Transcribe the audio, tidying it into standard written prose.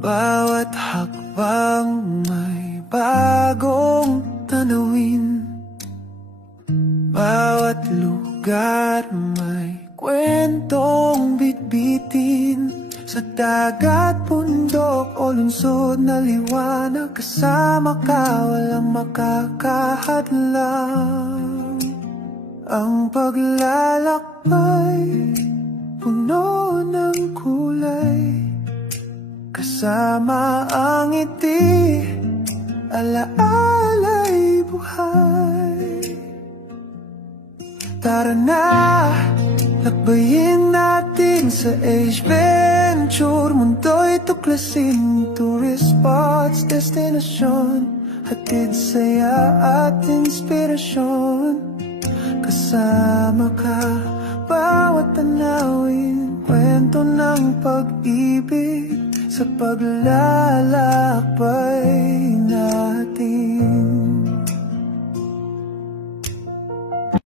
Bawat hakbang may bagong tanawin, bawat lugar may kwentong bitbitin. Sa dagat, bundok o lungsod na liwanag, kasama ka, walang makakahadlang. Ang paglalakbay, puno ng kulay, kasama ang ngiti, alaala'y buhay. Tara na, lakbayin natin sa H-Venture. Mundo'y tuklasin, tourist spots, destinasyon, hatid saya at inspirasyon. Kasama ka, bawat tanawin, kwento ng pag-ibig sa paglalakbay.